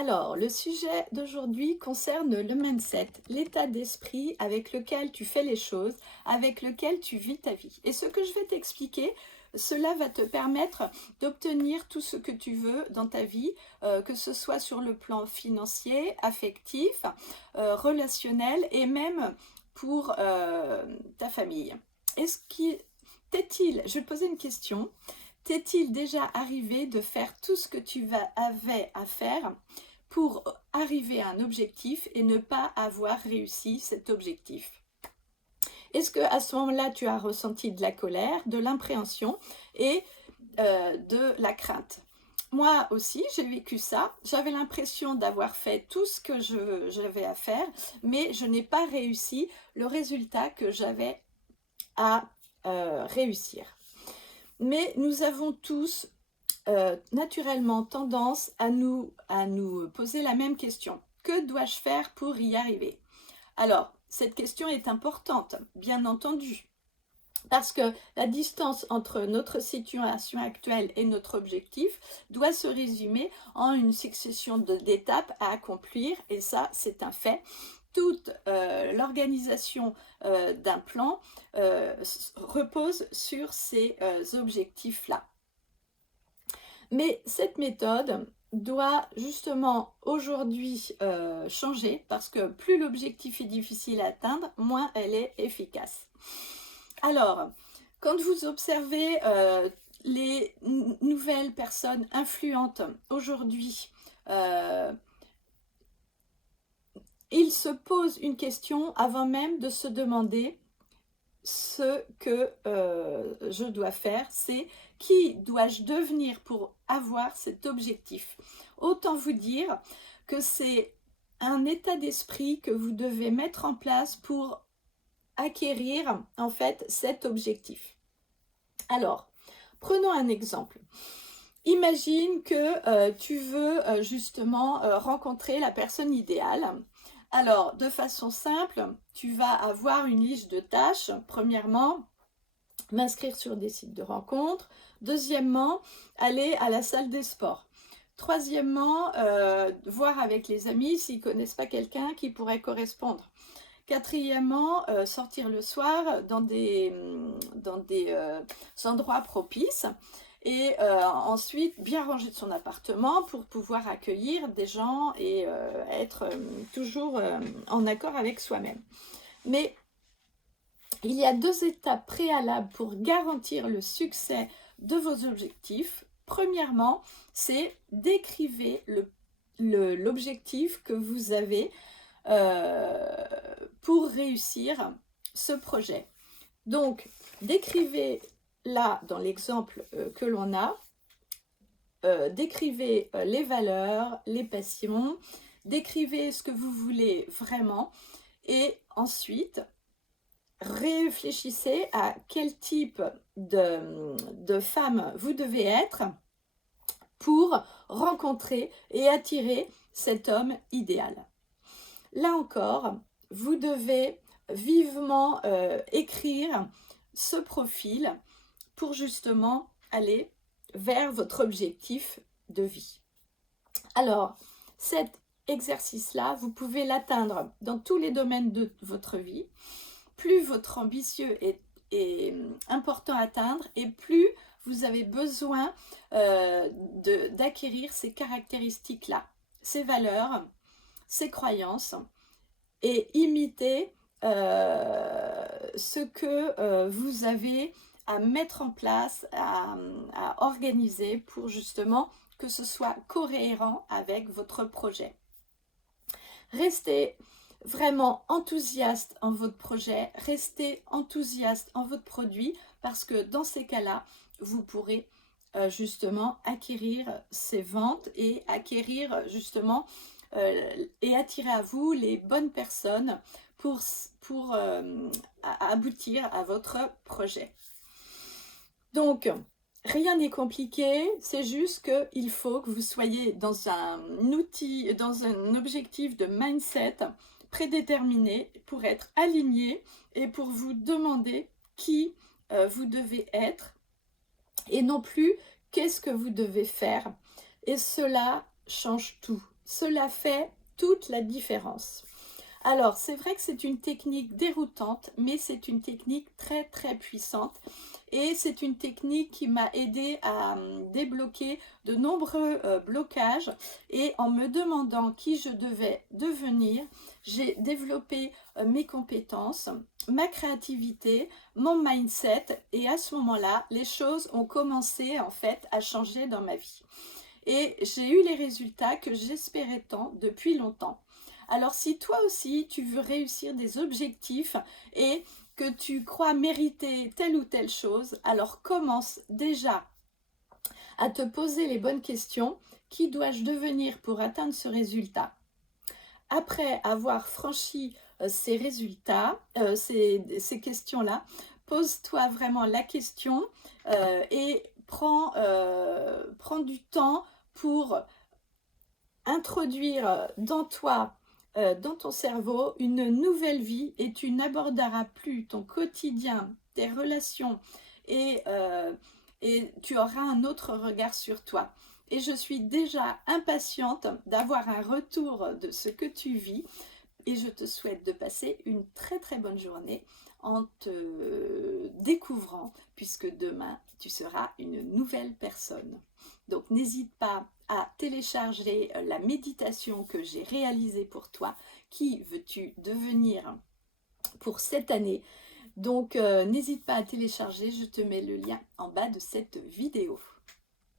Alors, le sujet d'aujourd'hui concerne le mindset, l'état d'esprit avec lequel tu fais les choses, avec lequel tu vis ta vie. Et ce que je vais t'expliquer, cela va te permettre d'obtenir tout ce que tu veux dans ta vie, que ce soit sur le plan financier, affectif, relationnel et même pour ta famille. Est-ce qu'il t'est-il, je vais te poser une question, t'est-il déjà arrivé de faire tout ce que avais à faire pour arriver à un objectif et ne pas avoir réussi cet objectif? Est-ce que à ce moment-là, tu as ressenti de la colère, de l'impréhension et de la crainte? Moi aussi, j'ai vécu ça. J'avais l'impression d'avoir fait tout ce que j'avais à faire, mais je n'ai pas réussi le résultat que j'avais à réussir. Mais nous avons tous naturellement tendance à nous poser la même question. Que dois-je faire pour y arriver? Alors, cette question est importante, bien entendu, parce que la distance entre notre situation actuelle et notre objectif doit se résumer en une succession d'étapes à accomplir, et ça, c'est un fait. Toute l'organisation d'un plan repose sur ces objectifs-là. Mais cette méthode doit justement aujourd'hui changer parce que plus l'objectif est difficile à atteindre, moins elle est efficace. Alors, quand vous observez les nouvelles personnes influentes aujourd'hui, ils se posent une question avant même de se demander ce que je dois faire, c'est qui dois-je devenir pour avoir cet objectif. Autant vous dire que c'est un état d'esprit que vous devez mettre en place pour acquérir en fait cet objectif. Alors, prenons un exemple. Imagine que tu veux justement rencontrer la personne idéale. Alors, de façon simple, tu vas avoir une liste de tâches. Premièrement, m'inscrire sur des sites de rencontres. Deuxièmement, aller à la salle des sports. Troisièmement, voir avec les amis s'ils ne connaissent pas quelqu'un qui pourrait correspondre. Quatrièmement, sortir le soir dans des endroits propices. Et ensuite, bien ranger son appartement pour pouvoir accueillir des gens et être toujours en accord avec soi-même. Mais il y a 2 étapes préalables pour garantir le succès de vos objectifs. Premièrement, c'est d'écrivez l'objectif que vous avez pour réussir ce projet. Donc, décrivez là, dans l'exemple que l'on a, décrivez les valeurs, les passions, décrivez ce que vous voulez vraiment et ensuite, réfléchissez à quel type de femme vous devez être pour rencontrer et attirer cet homme idéal. Là encore, vous devez vivement écrire ce profil pour justement aller vers votre objectif de vie. Alors, cet exercice-là, vous pouvez l'atteindre dans tous les domaines de votre vie. Plus votre ambitieux est important à atteindre et plus vous avez besoin d'acquérir ces caractéristiques-là, ces valeurs, ces croyances et imiter ce que vous avez à mettre en place, à organiser pour justement que ce soit cohérent avec votre projet. Restez vraiment enthousiaste en votre projet, restez enthousiaste en votre produit parce que dans ces cas-là, vous pourrez justement acquérir ces ventes et acquérir justement et attirer à vous les bonnes personnes pour aboutir à votre projet. Donc, rien n'est compliqué, c'est juste qu'il faut que vous soyez dans un outil, dans un objectif de mindset prédéterminé pour être aligné et pour vous demander qui vous devez être et non plus qu'est-ce que vous devez faire. Et cela change tout. cela fait toute la différence. Alors, c'est vrai que c'est une technique déroutante, mais c'est une technique très très puissante et c'est une technique qui m'a aidé à débloquer de nombreux blocages et en me demandant qui je devais devenir, j'ai développé mes compétences, ma créativité, mon mindset et à ce moment-là, les choses ont commencé en fait à changer dans ma vie. Et j'ai eu les résultats que j'espérais tant depuis longtemps. Alors si toi aussi tu veux réussir des objectifs et que tu crois mériter telle ou telle chose, alors commence déjà à te poser les bonnes questions. Qui dois-je devenir pour atteindre ce résultat? Après avoir franchi ces résultats, ces questions-là, pose-toi vraiment la question et prends du temps pour introduire dans toi, dans ton cerveau, une nouvelle vie et tu n'aborderas plus ton quotidien, tes relations et, et tu auras un autre regard sur toi. Et je suis déjà impatiente d'avoir un retour de ce que tu vis et je te souhaite de passer une très très bonne journée en te découvrant puisque demain tu seras une nouvelle personne. Donc n'hésite pas à télécharger la méditation que j'ai réalisée pour toi. Qui veux-tu devenir pour cette année? Donc n'hésite pas à télécharger, je te mets le lien en bas de cette vidéo.